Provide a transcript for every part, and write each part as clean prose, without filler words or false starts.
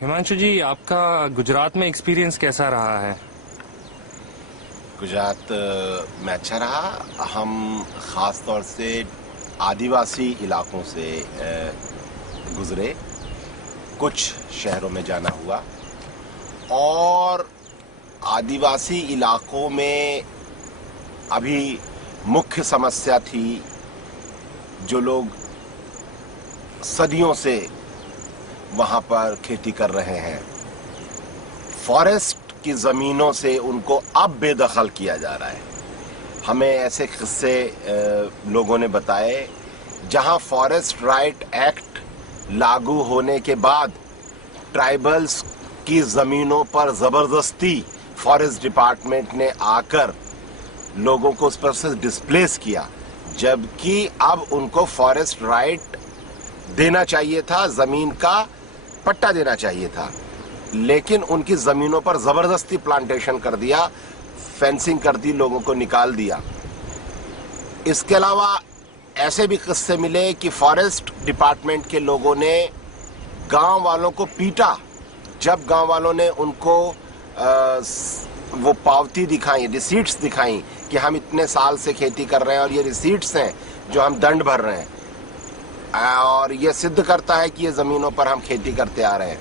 हिमांशु जी, आपका गुजरात में एक्सपीरियंस कैसा रहा है? गुजरात में अच्छा रहा। हम ख़ास तौर से आदिवासी इलाकों से गुज़रे, कुछ शहरों में जाना हुआ और आदिवासी इलाकों में अभी मुख्य समस्या थी जो लोग सदियों से वहाँ पर खेती कर रहे हैं, फॉरेस्ट की ज़मीनों से उनको अब बेदखल किया जा रहा है। हमें ऐसे किस्से लोगों ने बताए जहाँ फॉरेस्ट राइट एक्ट लागू होने के बाद ट्राइबल्स की ज़मीनों पर ज़बरदस्ती फॉरेस्ट डिपार्टमेंट ने आकर लोगों को उस पर से डिस्प्लेस किया, जबकि अब उनको फॉरेस्ट राइट देना चाहिए था, ज़मीन का पट्टा देना चाहिए था, लेकिन उनकी ज़मीनों पर ज़बरदस्ती प्लांटेशन कर दिया, फेंसिंग कर दी, लोगों को निकाल दिया। इसके अलावा ऐसे भी किस्से मिले कि फॉरेस्ट डिपार्टमेंट के लोगों ने गांव वालों को पीटा। जब गांव वालों ने उनको वो पावती दिखाई, रिसीट्स दिखाई कि हम इतने साल से खेती कर रहे हैं और ये रिसीट्स हैं जो हम दंड भर रहे हैं और ये सिद्ध करता है कि ये ज़मीनों पर हम खेती करते आ रहे हैं,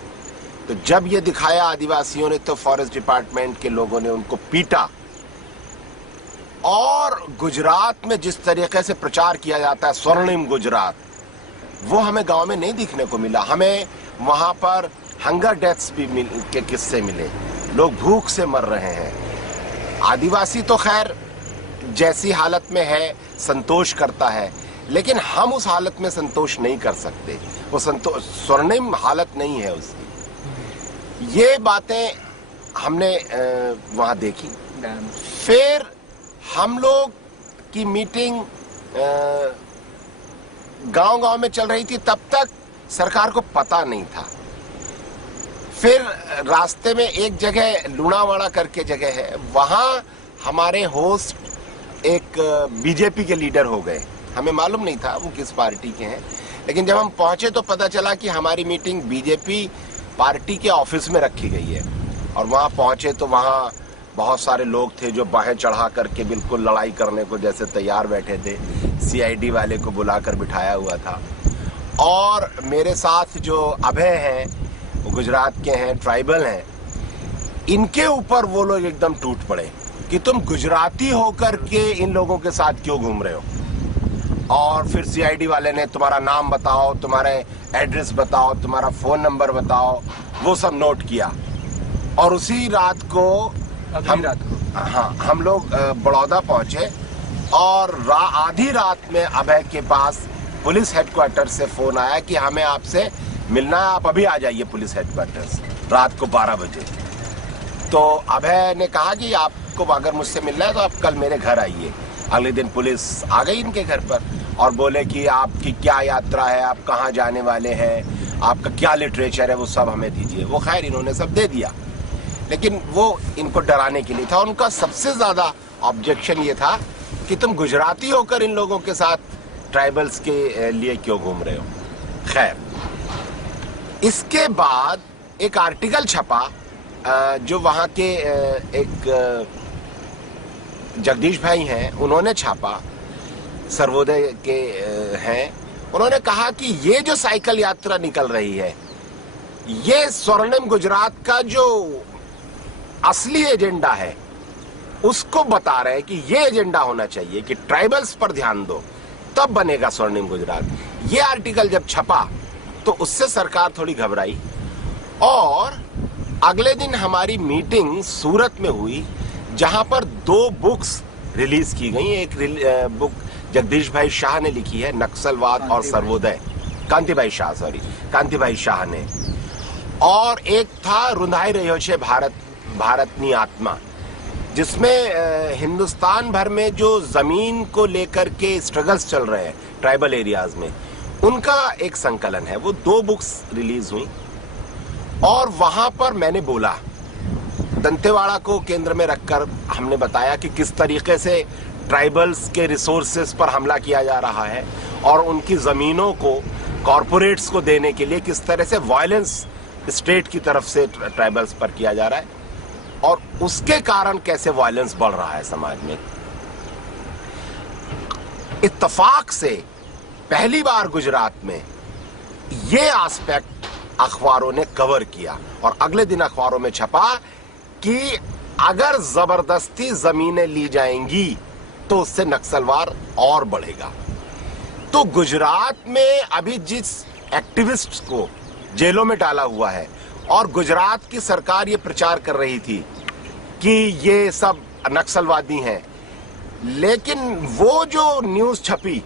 तो जब ये दिखाया आदिवासियों ने तो फॉरेस्ट डिपार्टमेंट के लोगों ने उनको पीटा। और गुजरात में जिस तरीके से प्रचार किया जाता है स्वर्णिम गुजरात, वो हमें गांव में नहीं दिखने को मिला। हमें वहां पर हंगर डेथ्स भी के किस्से मिले, लोग भूख से मर रहे हैं। आदिवासी तो खैर जैसी हालत में है संतोष करता है, लेकिन हम उस हालत में संतोष नहीं कर सकते। वो संतोष स्वर्णिम हालत नहीं है उसकी। ये बातें हमने वहाँ देखी। फिर हम लोग की मीटिंग गांव-गांव में चल रही थी, तब तक सरकार को पता नहीं था। फिर रास्ते में एक जगह लुणावाड़ा करके जगह है, वहाँ हमारे होस्ट एक बीजेपी के लीडर हो गए। हमें मालूम नहीं था वो किस पार्टी के हैं, लेकिन जब हम पहुंचे तो पता चला कि हमारी मीटिंग बीजेपी पार्टी के ऑफिस में रखी गई है। और वहां पहुंचे तो वहां बहुत सारे लोग थे जो बाहें चढ़ा करके बिल्कुल लड़ाई करने को जैसे तैयार बैठे थे। सीआईडी वाले को बुलाकर बिठाया हुआ था। और मेरे साथ जो अभय हैं, वो गुजरात के हैं, ट्राइबल हैं, इनके ऊपर वो लोग एकदम टूट पड़े कि तुम गुजराती होकर के इन लोगों के साथ क्यों घूम रहे हो। और फिर सीआईडी वाले ने तुम्हारा नाम बताओ, तुम्हारे एड्रेस बताओ, तुम्हारा फोन नंबर बताओ, वो सब नोट किया। और उसी रात को हम लोग बड़ौदा पहुंचे और आधी रात में अभय के पास पुलिस हेडक्वार्टर से फोन आया कि हमें आपसे मिलना है, आप अभी आ जाइए पुलिस हेडक्वार्टर्स, रात को 12 बजे। तो अभय ने कहा कि आपको अगर मुझसे मिलना है तो आप कल मेरे घर आइए। अगले दिन पुलिस आ गई इनके घर पर और बोले कि आपकी क्या यात्रा है, आप कहाँ जाने वाले हैं, आपका क्या लिटरेचर है, वो सब हमें दीजिए। वो खैर इन्होंने सब दे दिया, लेकिन वो इनको डराने के लिए था। उनका सबसे ज़्यादा ऑब्जेक्शन ये था कि तुम गुजराती होकर इन लोगों के साथ ट्राइबल्स के लिए क्यों घूम रहे हो। खैर, इसके बाद एक आर्टिकल छपा जो वहाँ के एक जगदीश भाई हैं, उन्होंने छापा, सर्वोदय के हैं। उन्होंने कहा कि ये जो साइकिल यात्रा निकल रही है, ये स्वर्णिम गुजरात का जो असली एजेंडा है उसको बता रहे हैं कि ये एजेंडा होना चाहिए कि ट्राइबल्स पर ध्यान दो, तब बनेगा स्वर्णिम गुजरात। ये आर्टिकल जब छपा तो उससे सरकार थोड़ी घबराई और अगले दिन हमारी मीटिंग सूरत में हुई, जहां पर 2 बुक्स रिलीज की गई। एक बुक जगदीश भाई शाह ने लिखी है, नक्सलवाद और सर्वोदय, कांतिभाई शाह ने, और एक था रुंधाई रह्यो छे भारतनी आत्मा, जिसमें हिंदुस्तान भर में जो जमीन को लेकर के स्ट्रगल्स चल रहे हैं ट्राइबल एरियाज में, उनका एक संकलन है। वो 2 बुक्स रिलीज हुई और वहां पर मैंने बोला, दंतेवाड़ा को केंद्र में रखकर हमने बताया कि किस तरीके से ट्राइबल्स के रिसोर्सेस पर हमला किया जा रहा है और उनकी ज़मीनों को कॉरपोरेट्स को देने के लिए किस तरह से वायलेंस स्टेट की तरफ से ट्राइबल्स पर किया जा रहा है और उसके कारण कैसे वायलेंस बढ़ रहा है समाज में। इत्तेफाक से पहली बार गुजरात में ये एस्पेक्ट अखबारों ने कवर किया और अगले दिन अखबारों में छपा कि अगर जबरदस्ती जमीनें ली जाएंगी तो उससे नक्सलवाद और बढ़ेगा। तो गुजरात में अभी जिस एक्टिविस्ट्स को जेलों में डाला हुआ है और गुजरात की सरकार ये प्रचार कर रही थी कि ये सब नक्सलवादी हैं, लेकिन वो जो न्यूज छपी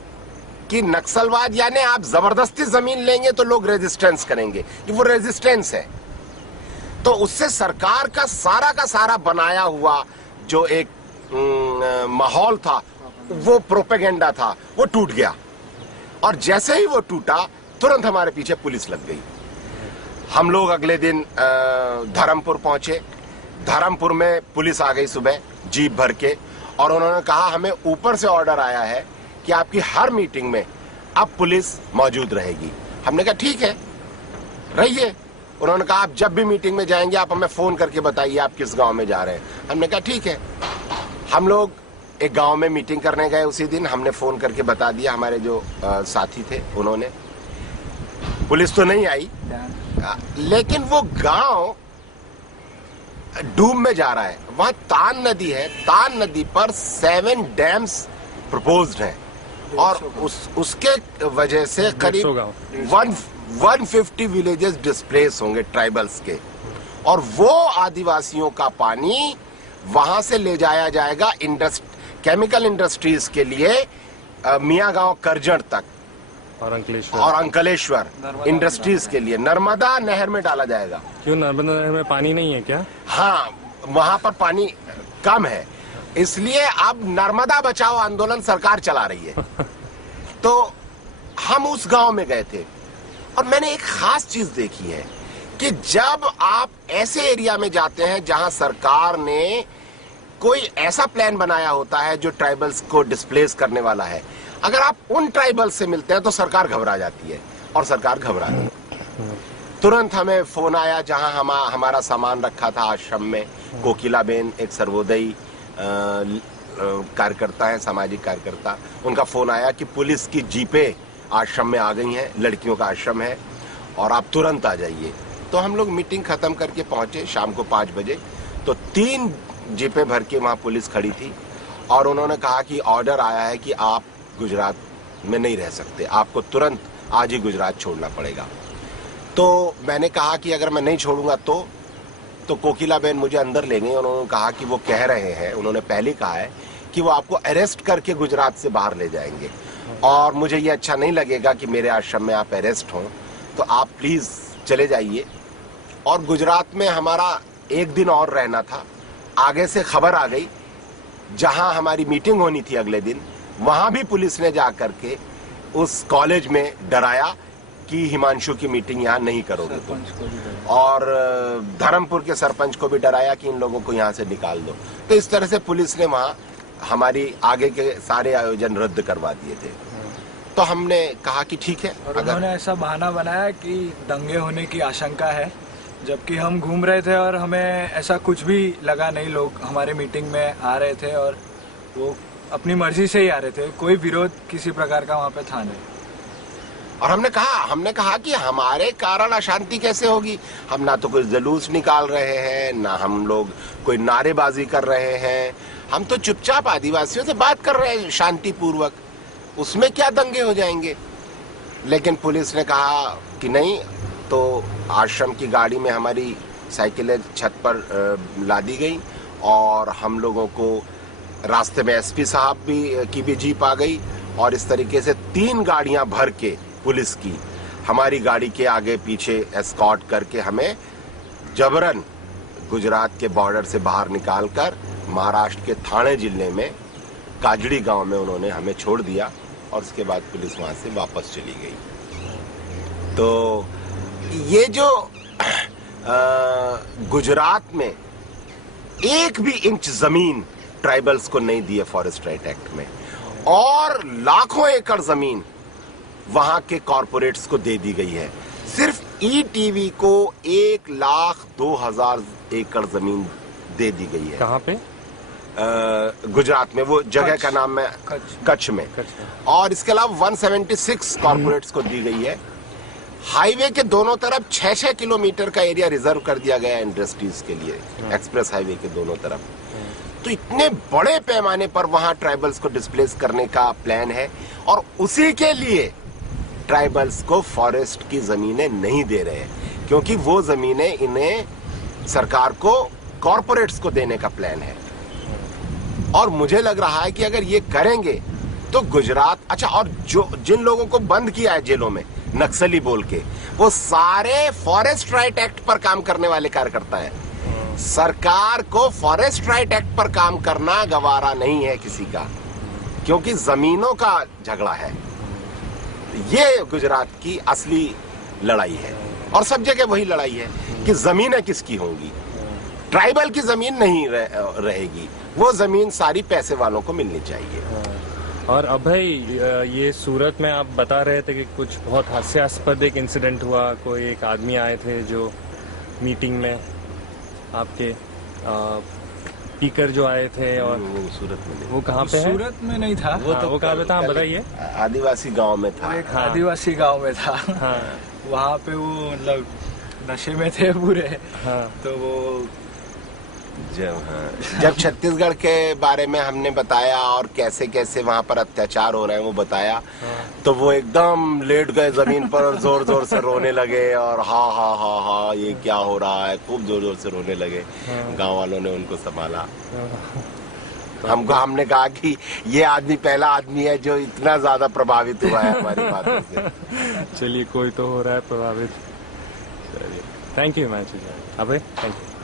कि नक्सलवाद यानी आप जबरदस्ती जमीन लेंगे तो लोग रेजिस्टेंस करेंगे, कि वो रेजिस्टेंस है, तो उससे सरकार का सारा बनाया हुआ जो एक माहौल था, वो प्रोपेगेंडा था, वो टूट गया। और जैसे ही वो टूटा तुरंत हमारे पीछे पुलिस लग गई। हम लोग अगले दिन धर्मपुर पहुंचे। धर्मपुर में पुलिस आ गई सुबह जीप भर के और उन्होंने कहा हमें ऊपर से ऑर्डर आया है कि आपकी हर मीटिंग में अब पुलिस मौजूद रहेगी। हमने कहा ठीक है, रहिए। उन्होंने कहा आप जब भी मीटिंग में जाएंगे आप हमें फोन करके बताइए आप किस गांव में जा रहे हैं। हमने कहा ठीक है। हम लोग एक गांव में मीटिंग करने गए उसी दिन। हमने फोन करके बता दिया, हमारे जो साथी थे उन्होंने। पुलिस तो नहीं आई, लेकिन वो गांव डूब में जा रहा है। वहां तान नदी है, तान नदी पर 7 डैम्स प्रपोज्ड हैं और उसके वजह से करीब 150 विलेजेस डिस्प्लेस होंगे ट्राइबल्स के, और वो आदिवासियों का पानी वहां से ले जाया जाएगा केमिकल इंडस्ट्रीज के लिए मियाँ गांव करजण तक और अंकलेश्वर इंडस्ट्रीज के लिए नर्मदा नहर में डाला जाएगा। क्यों नर्मदा नहर में पानी नहीं है क्या? हाँ, वहां पर पानी कम है, इसलिए अब नर्मदा बचाओ आंदोलन सरकार चला रही है। तो हम उस गांव में गए थे और मैंने एक खास चीज देखी है कि जब आप ऐसे एरिया में जाते हैं जहां सरकार ने कोई ऐसा प्लान बनाया होता है जो ट्राइबल्स को डिस्प्लेस करने वाला है, अगर आप उन ट्राइबल्स से मिलते हैं तो सरकार घबरा जाती है और सरकार घबरा गई। तुरंत हमें फोन आया जहां हमारा सामान रखा था आश्रम में। कोकिला बेन एक सर्वोदयी कार्यकर्ता है, सामाजिक कार्यकर्ता, उनका फोन आया कि पुलिस की जीपें आश्रम में आ गई हैं, लड़कियों का आश्रम है और आप तुरंत आ जाइए। तो हम लोग मीटिंग खत्म करके पहुंचे शाम को 5 बजे। तो 3 जीपें भर के वहां पुलिस खड़ी थी और उन्होंने कहा कि ऑर्डर आया है कि आप गुजरात में नहीं रह सकते, आपको तुरंत आज ही गुजरात छोड़ना पड़ेगा। तो मैंने कहा कि अगर मैं नहीं छोड़ूंगा तो कोकिला बेन मुझे अंदर ले गई। उन्होंने कहा कि वो कह रहे हैं, उन्होंने पहले कहा है कि वो आपको अरेस्ट करके गुजरात से बाहर ले जाएंगे और मुझे ये अच्छा नहीं लगेगा कि मेरे आश्रम में आप अरेस्ट हों, तो आप प्लीज चले जाइए। और गुजरात में हमारा 1 दिन और रहना था। आगे से खबर आ गई, जहां हमारी मीटिंग होनी थी अगले दिन, वहां भी पुलिस ने जाकर के उस कॉलेज में डराया कि हिमांशु की मीटिंग यहाँ नहीं करोगे तुम, और धर्मपुर के सरपंच को भी डराया कि इन लोगों को यहाँ से निकाल दो। तो इस तरह से पुलिस ने वहां हमारी आगे के सारे आयोजन रद्द करवा दिए थे। तो हमने कहा कि ठीक है। और उन्होंने ऐसा बहाना बनाया कि दंगे होने की आशंका है, जबकि हम घूम रहे थे और हमें ऐसा कुछ भी लगा नहीं। लोग हमारे मीटिंग में आ रहे थे और वो अपनी मर्जी से ही आ रहे थे, कोई विरोध किसी प्रकार का वहाँ पे था नहीं। और हमने कहा कि हमारे कारण अशांति कैसे होगी? हम ना तो कोई जुलूस निकाल रहे हैं, ना हम लोग कोई नारेबाजी कर रहे हैं, हम तो चुपचाप आदिवासियों से बात कर रहे हैं शांतिपूर्वक, उसमें क्या दंगे हो जाएंगे? लेकिन पुलिस ने कहा कि नहीं। तो आश्रम की गाड़ी में हमारी साइकिलें छत पर लादी गई और हम लोगों को रास्ते में एसपी साहब की भी जीप आ गई और इस तरीके से 3 गाड़ियां भर के पुलिस की हमारी गाड़ी के आगे पीछे एस्कॉर्ट करके हमें जबरन गुजरात के बॉर्डर से बाहर निकालकर महाराष्ट्र के ठाणे जिले में काजड़ी गांव में उन्होंने हमें छोड़ दिया और उसके बाद पुलिस वहां से वापस चली गई। तो ये जो गुजरात में 1 भी इंच जमीन ट्राइबल्स को नहीं दी है फॉरेस्ट राइट एक्ट में, और लाखों एकड़ जमीन वहां के कॉरपोरेट्स को दे दी गई है। सिर्फ ईटीवी को 1,02,000 एकड़ जमीन दे दी गई है। कहाँ पे? गुजरात में, वो जगह कच्छ। का नाम है कच्छ में। कच्छ। और इसके अलावा 176 कॉर्पोरेट्स को दी गई है। हाईवे के दोनों तरफ 6-6 किलोमीटर का एरिया रिजर्व कर दिया गया है इंडस्ट्रीज के लिए, एक्सप्रेस हाईवे के दोनों तरफ। तो इतने बड़े पैमाने पर वहां ट्राइबल्स को डिस्प्लेस करने का प्लान है, और उसी के लिए ट्राइबल्स को फॉरेस्ट की जमीनें नहीं दे रहे हैं, क्योंकि वो जमीनें इन्हें सरकार को, कॉर्पोरेट्स को देने का प्लान है। और मुझे लग रहा है कि अगर ये करेंगे तो गुजरात, अच्छा, और जो जिन लोगों को बंद किया है जेलों में नक्सली बोल के, वो सारे फॉरेस्ट राइट एक्ट पर काम करने वाले कार्यकर्ता हैं। सरकार को फॉरेस्ट राइट एक्ट पर काम करना गवारा नहीं है किसी का, क्योंकि जमीनों का झगड़ा है। ये गुजरात की असली लड़ाई है, और सब जगह वही लड़ाई है कि जमीनें किसकी होंगी। ट्राइबल की जमीन नहीं रहेगी, वो जमीन सारी पैसे वालों को मिलनी चाहिए। और अभय, ये सूरत में आप बता रहे थे कि कुछ बहुत हास्यास्पद एक इंसिडेंट हुआ, कोई एक आदमी आए थे जो मीटिंग में आपके स्पीकर जो आए थे, और वो सूरत में नहीं, वो कहाँ पे है? सूरत में नहीं था, वो कहाँ पे था, आप बताइए। आदिवासी गांव में था। वो एक हाँ। आदिवासी गांव में था। हाँ वहाँ पे वो मतलब नशे में थे पूरे। हाँ तो वो जब छत्तीसगढ़ के बारे में हमने बताया और कैसे कैसे वहां पर अत्याचार हो रहे हैं वो बताया, तो वो एकदम लेट गए जमीन पर और जोर जोर से रोने लगे, और हा हा हा हा ये क्या हो रहा है, खूब जोर जोर से रोने लगे। गांव वालों ने उनको संभाला। हमने कहा कि ये आदमी पहला आदमी है जो इतना ज्यादा प्रभावित हुआ है हमारी बातों से। चलिए, कोई तो हो रहा है प्रभावित। Thank you match. Abhay, thank you.